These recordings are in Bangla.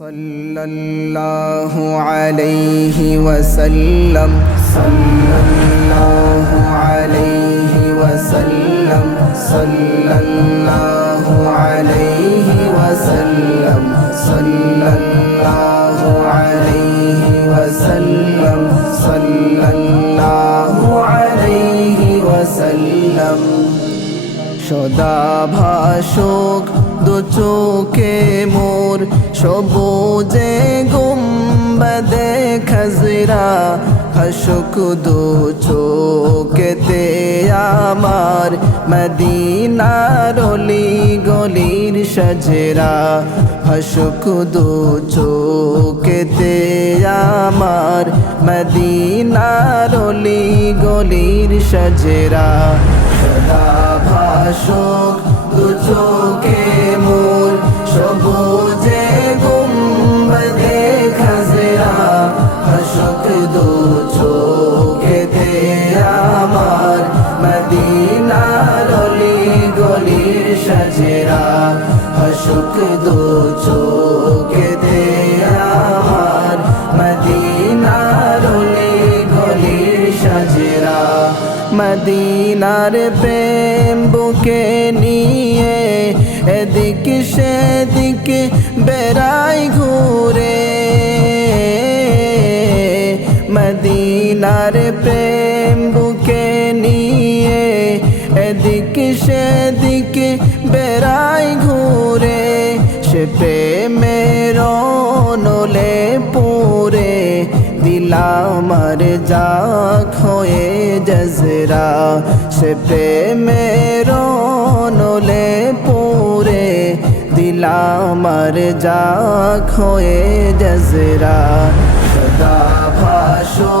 صلى الله عليه وسلم صلى الله عليه وسلم صلى الله عليه وسلم صلى الله عليه وسلم صلى الله عليه وسلم সদা ভাষক দু চোখে মোর সবুজে গুম্বদে খজরা হসুক দু চোখেতে আমার মদিনার অলি গলির সজরা হসুক দু চোখেতে আমার মদিনার অলি গলির সজরা। সদা ভাষক ভাষক দু চোখেতে আমার। মদিনার গলির সজরা। মদিনার প্রেম বুকে নিয়ে এদিক সেদিক বেড়াই ঘুরে। মদিনার প্রেম বুকে নিয়ে এদিক সেদিক বেড়াই ঘুরে, সে প্রেমের নলে পুরে দিলামার যাক হয়ে জজরা। সে প্রেমের নলে পুরে দিলামার যাক হয়ে জজরা। সদা ভাষক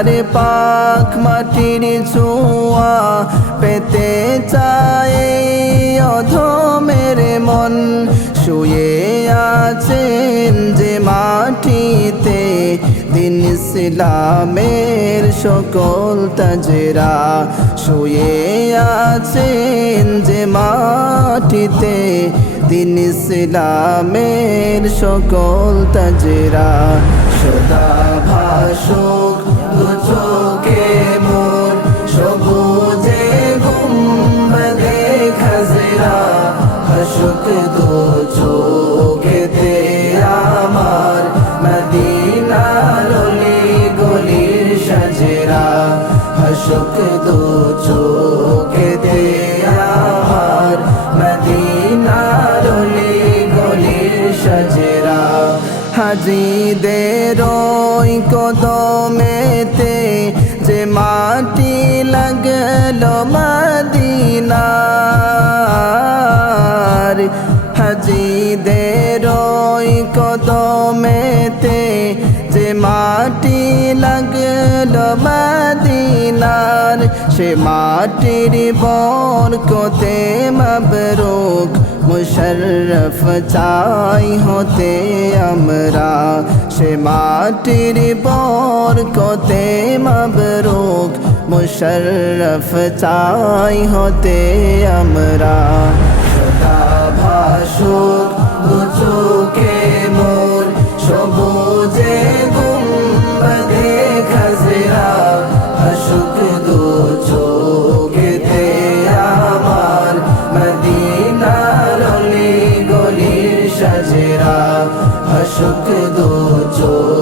মদিনার পাক মাটির ছোঁয়া পেতে চায় অধমের মন। শুয়ে আছেন যে মাটিতে দিন ইসলামের সকল তাজরা। শুয়ে আছেন যে মাটিতে দিন ইসলামের সকল তাজরা। সদা ভাষক সবুজে গুম্বদে খাজরা হসুক দু চোখেতে আমার মদিনার অলি গলির সজরা হসুক দু চোখেতে আমার মদিনার অলি গলির সজরা হাজিদের কদমেতে যে মাটি লাগল মদিনার। হাজিদের ওই কদমেতে যে মাটি লাগল মদিনার সে মাটির বরকতে মবরুক মুশরফ চাই হতে আমরা সে মাটির বরকতে মবরুক। মুশরফ চাই হতে আমরা সদা দুচো عشق دو جو